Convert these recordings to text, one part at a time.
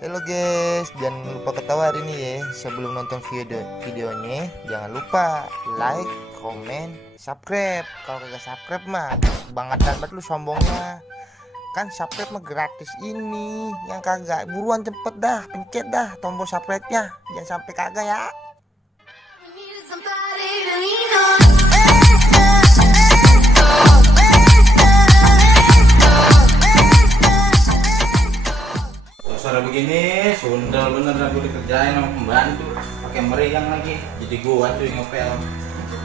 Halo guys, jangan lupa ketawa hari ini ya. Sebelum nonton videonya, jangan lupa like, komen, subscribe. Kalau kagak subscribe mah banget lu sombongnya. Kan subscribe mah gratis ini. Yang kagak buruan cepet dah, pencet dah tombol subscribe-nya. Jangan sampai kagak ya. Suara begini, sundel bener dah gue dikerjain sama pembantu, pakai meriang lagi, jadi gua tuh yang ngepel.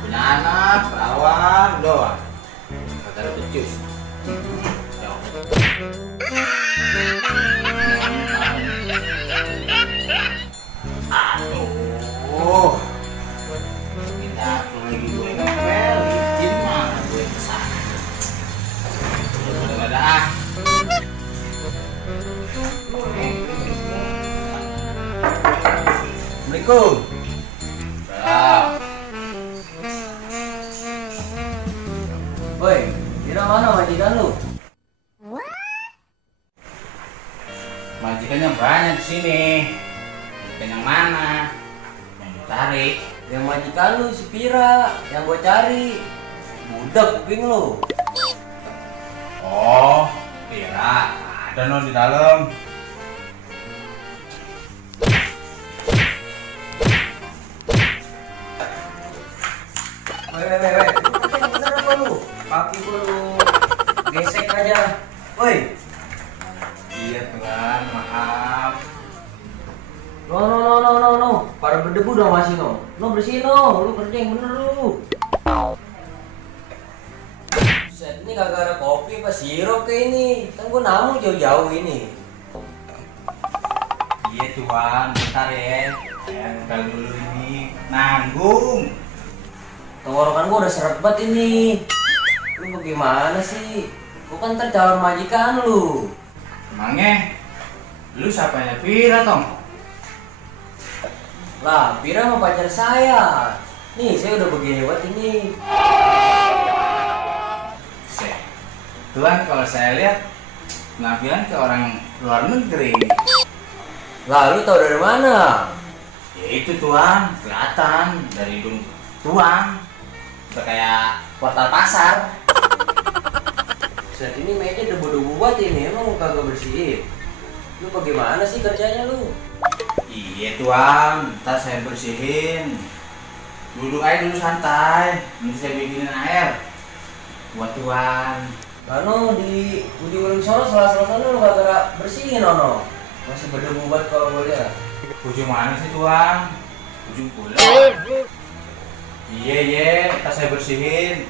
Punya anak, perawan, doang. Kagak ada becus. Aduh, kita lagi gue ngepel, izin mana gue kesana. Udah ada ah. Assalamualaikum. Salam. Woi, kira mana majikan lu? Majikannya banyak di sini. Majikan yang mana? Yang dicari. Yang majikan lu si Pira, yang gua cari. Budak kuping lu. Oh, Pira. Ada no di dalam. Woi, bener apa lu? Kaki gua lu gesek aja. Woi. Iya Tuhan, maaf. No. Pada berdebu dong masih no. No bersihin no. Lu kerja yang bener lu. Set ini kagak ada kopi apa sirup kayak ini. Kan gua namu jauh-jauh ini. Iya Tuhan, bentar ya. Saya ngundang dulu ini. Nanggung. Tenggorokan gua udah seret banget ini. Lu bagaimana sih? Gua kan ntar calon majikan lu. Emangnya lu siapanya Pira tong? Lah, Pira sama pacar saya. Nih, saya udah begini buat ini. Tuhan, kalau saya lihat penampilan ke orang luar negeri. Lah, lu tau dari mana? Ya itu Tuhan, kelihatan dari hidung Tuhan. Udah kayak portal pasar. Saat ini meja debu-debu buat ini, emang kagak bersihin. Lu bagaimana sih kerjanya lu? Iya Tuhan, ntar saya bersihin. Duduk aja dulu santai, nanti saya bikinin air buat Tuhan. Lalu di ujung sono salah-salah lu kagak bersihin ono. Masih berdebu buat kalau gue lihat. Ujung mana sih Tuhan? Ujung pulau. Iya, ntar saya bersihin.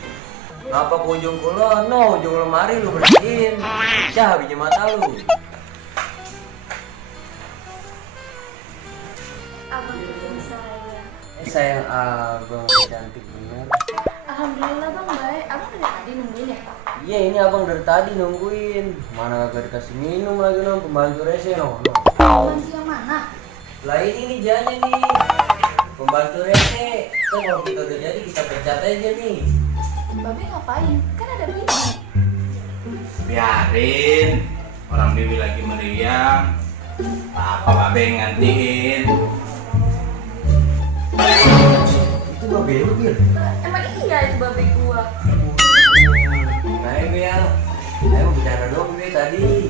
Apa ke ujung kulo? No, ujung lemari lu bersihin. Cah, biji mata lu. Abang bikin saya. Sayang abang cantik bener. Alhamdulillah bang baik. Abang dari tadi nungguin ya? Iya, ini abang dari tadi nungguin. Mana kagak dikasih minum lagi no, pembantu rese no. Bantu yang mana? Lah ini nih jalannya nih. Pembantu rese. Kan kalau kita udah jadi kita pecat aja nih. Babe ngapain? Kan ada Bibi. Biarin, orang Bibi lagi meriang. Apa Babe yang gantiin? Itu babe lu, Bir. Emang iya itu babe gua. Nah, ya. Ayo bicara dong, Be, tadi.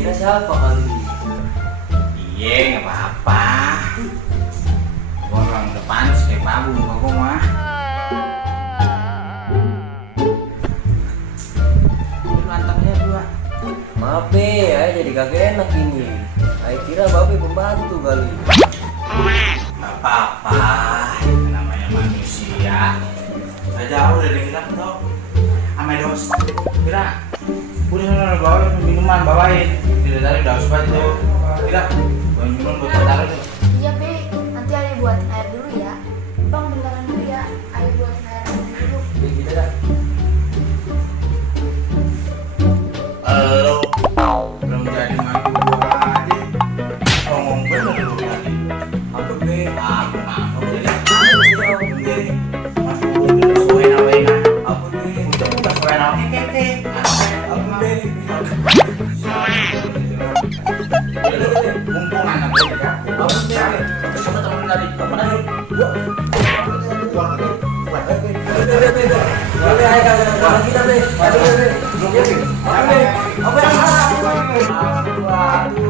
Kira siapa kali? Iya, nggak apa-apa. Gua orang depan kayak babu muka gua mah. Ini lantangnya dua. Maaf, Be, ayo jadi kagak enak ini. Ayo kira babe pembantu kali. Nggak apa-apa, itu namanya manusia. Udah jauh dari kita tuh. Ame dos. Kira, udah bawa minuman bawain. Tidak tadi udah haus banget tuh. Kira, bawa minuman buat taruh tuh. Iya be, nanti ayah buatin air dulu ya. Bang bentaran dulu ya, ayah buatin air dulu. Be, kita dah. Halo, belum jadi maju gua aja. Ngomong bener lu tadi. Apa, Be? Aku ngapa jadi ngomong Aku suena-wena. Apa, Be? Udah suena keke. Apa, Be? Aku Aduh,